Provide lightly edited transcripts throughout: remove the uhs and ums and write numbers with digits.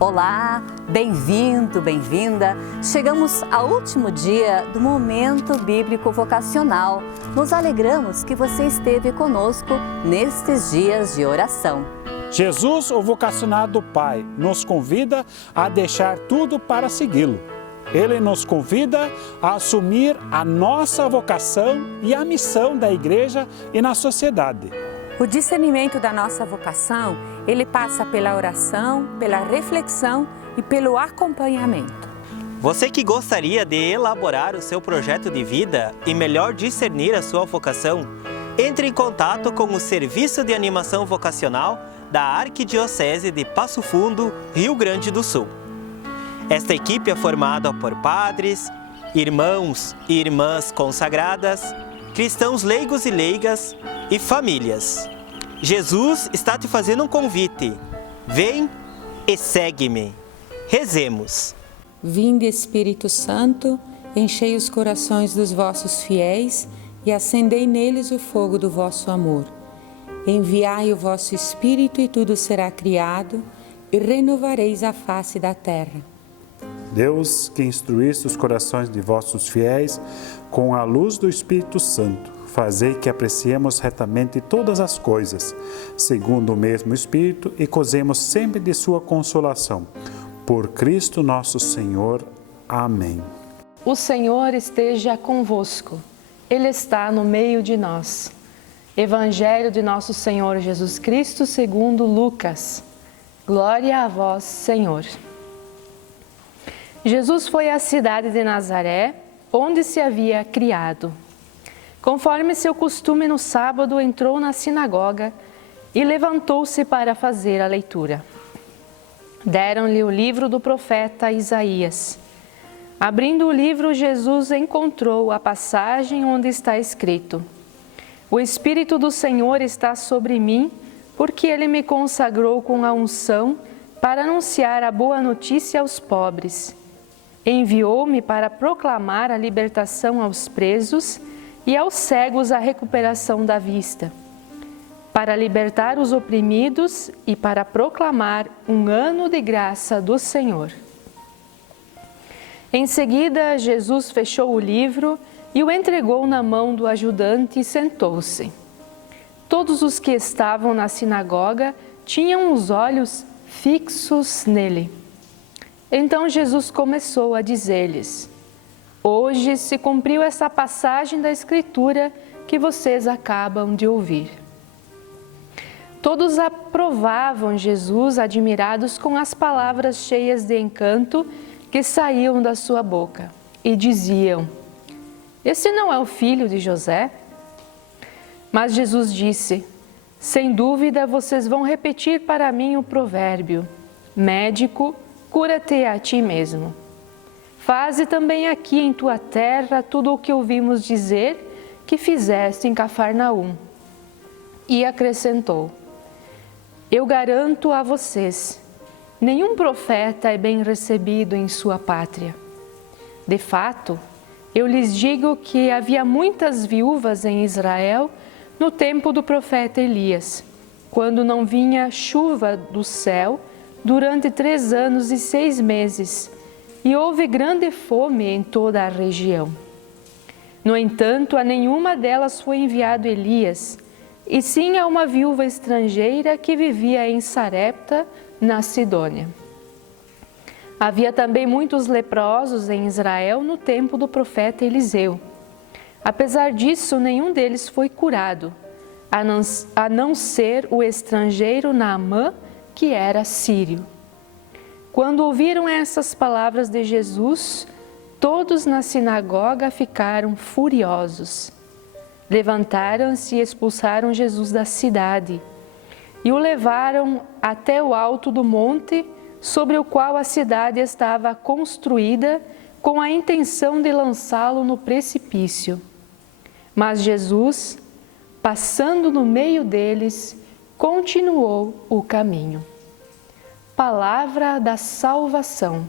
Olá, bem-vindo, bem-vinda. Chegamos ao último dia do Momento Bíblico Vocacional. Nos alegramos que você esteve conosco nestes dias de oração. Jesus, o vocacionado Pai, nos convida a deixar tudo para segui-lo. Ele nos convida a assumir a nossa vocação e a missão da igreja e na sociedade. O discernimento da nossa vocação, ele passa pela oração, pela reflexão e pelo acompanhamento. Você que gostaria de elaborar o seu projeto de vida e melhor discernir a sua vocação, entre em contato com o Serviço de Animação Vocacional da Arquidiocese de Passo Fundo, Rio Grande do Sul. Esta equipe é formada por padres, irmãos e irmãs consagradas, cristãos leigos e leigas e famílias. Jesus está te fazendo um convite. Vem e segue-me. Rezemos. Vinde, Espírito Santo, enchei os corações dos vossos fiéis e acendei neles o fogo do vosso amor. Enviai o vosso Espírito e tudo será criado e renovareis a face da terra. Deus, que instruísse os corações de vossos fiéis com a luz do Espírito Santo, fazei que apreciemos retamente todas as coisas, segundo o mesmo Espírito, e gozemos sempre de sua consolação. Por Cristo nosso Senhor. Amém. O Senhor esteja convosco. Ele está no meio de nós. Evangelho de nosso Senhor Jesus Cristo segundo Lucas. Glória a vós, Senhor. Jesus foi à cidade de Nazaré, onde se havia criado. Conforme seu costume no sábado, entrou na sinagoga e levantou-se para fazer a leitura. Deram-lhe o livro do profeta Isaías. Abrindo o livro, Jesus encontrou a passagem onde está escrito: O Espírito do Senhor está sobre mim, porque Ele me consagrou com a unção para anunciar a boa notícia aos pobres. Enviou-me para proclamar a libertação aos presos e aos cegos a recuperação da vista, para libertar os oprimidos e para proclamar um ano de graça do Senhor. Em seguida, Jesus fechou o livro e o entregou na mão do ajudante e sentou-se. Todos os que estavam na sinagoga tinham os olhos fixos nele. Então Jesus começou a dizer-lhes: Hoje se cumpriu essa passagem da Escritura que vocês acabam de ouvir. Todos aprovavam Jesus, admirados com as palavras cheias de encanto que saíam da sua boca, e diziam: Esse não é o filho de José? Mas Jesus disse: Sem dúvida vocês vão repetir para mim o provérbio: Médico, cura-te a ti mesmo. Faze também aqui em tua terra tudo o que ouvimos dizer que fizeste em Cafarnaum. E acrescentou: Eu garanto a vocês, nenhum profeta é bem recebido em sua pátria. De fato, eu lhes digo que havia muitas viúvas em Israel no tempo do profeta Elias, quando não vinha chuva do céu durante 3 anos e 6 meses, e houve grande fome em toda a região. No entanto, a nenhuma delas foi enviado Elias, e sim a uma viúva estrangeira que vivia em Sarepta, na Sidônia. Havia também muitos leprosos em Israel no tempo do profeta Eliseu. Apesar disso, nenhum deles foi curado, a não ser o estrangeiro Naamã, que era sírio. Quando ouviram essas palavras de Jesus, todos na sinagoga ficaram furiosos. Levantaram-se e expulsaram Jesus da cidade e o levaram até o alto do monte sobre o qual a cidade estava construída, com a intenção de lançá-lo no precipício. Mas Jesus, passando no meio deles, continuou o caminho. Palavra da salvação.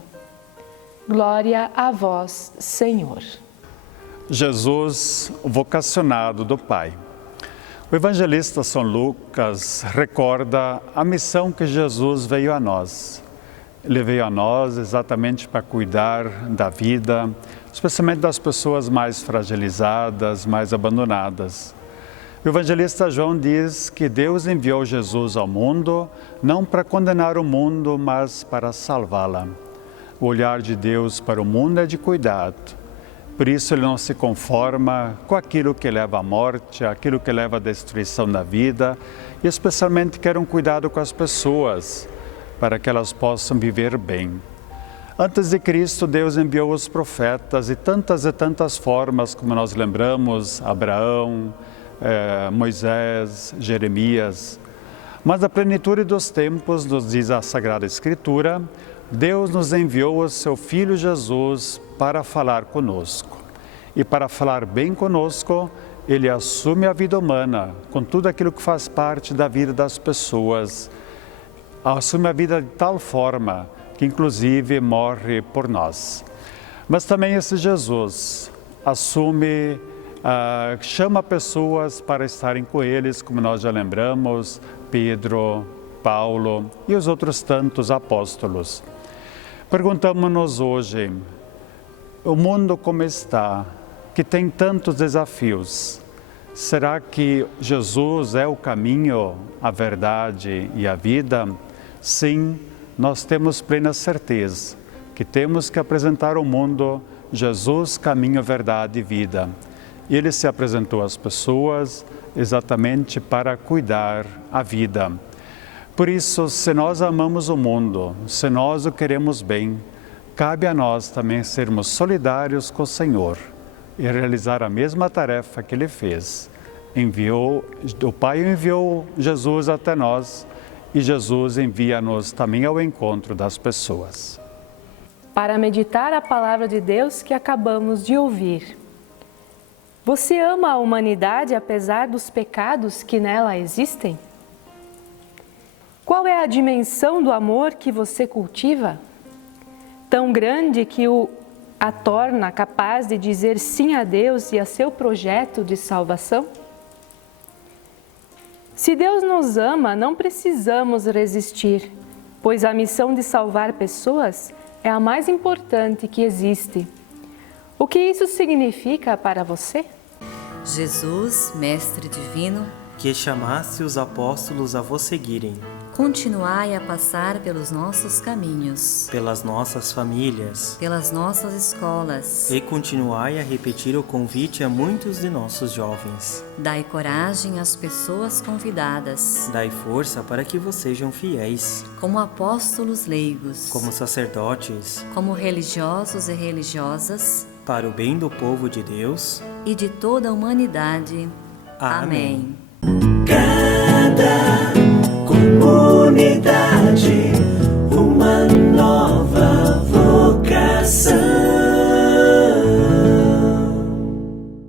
Glória a vós, Senhor. Jesus, vocacionado do Pai. O evangelista São Lucas recorda a missão que Jesus veio a nós, Ele veio a nós exatamente para cuidar da vida, especialmente das pessoas mais fragilizadas, mais abandonadas. O evangelista João diz que Deus enviou Jesus ao mundo não para condenar o mundo, mas para salvá-la. O olhar de Deus para o mundo é de cuidado. Por isso ele não se conforma com aquilo que leva à morte, aquilo que leva à destruição da vida, e especialmente quer um cuidado com as pessoas, para que elas possam viver bem. Antes de Cristo, Deus enviou os profetas e tantas formas, como nós lembramos, Abraão, Moisés, Jeremias. Mas na plenitude dos tempos, nos diz a Sagrada Escritura, Deus nos enviou o seu Filho Jesus para falar conosco. E para falar bem conosco, Ele assume a vida humana, com tudo aquilo que faz parte da vida das pessoas. Assume a vida de tal forma que inclusive morre por nós. Mas também esse Jesus assume, chama pessoas para estarem com eles, como nós já lembramos, Pedro, Paulo e os outros tantos apóstolos. Perguntamos-nos hoje, o mundo como está, que tem tantos desafios, será que Jesus é o caminho, a verdade e a vida? Sim, nós temos plena certeza que temos que apresentar ao mundo Jesus, caminho, verdade e vida. Ele se apresentou às pessoas exatamente para cuidar a vida. Por isso, se nós amamos o mundo, se nós o queremos bem, cabe a nós também sermos solidários com o Senhor e realizar a mesma tarefa que Ele fez. O Pai enviou Jesus até nós e Jesus envia-nos também ao encontro das pessoas. Para meditar a palavra de Deus que acabamos de ouvir. Você ama a humanidade apesar dos pecados que nela existem? Qual é a dimensão do amor que você cultiva? Tão grande que a torna capaz de dizer sim a Deus e a seu projeto de salvação? Se Deus nos ama, não precisamos resistir, pois a missão de salvar pessoas é a mais importante que existe. O que isso significa para você? Jesus, Mestre Divino, que chamasse os apóstolos a vos seguirem, continuai a passar pelos nossos caminhos, pelas nossas famílias, pelas nossas escolas, e continuai a repetir o convite a muitos de nossos jovens. Dai coragem às pessoas convidadas, Dai força para que vos sejam fiéis, como apóstolos leigos, como sacerdotes, como religiosos e religiosas, para o bem do povo de Deus e de toda a humanidade. Amém. Amém.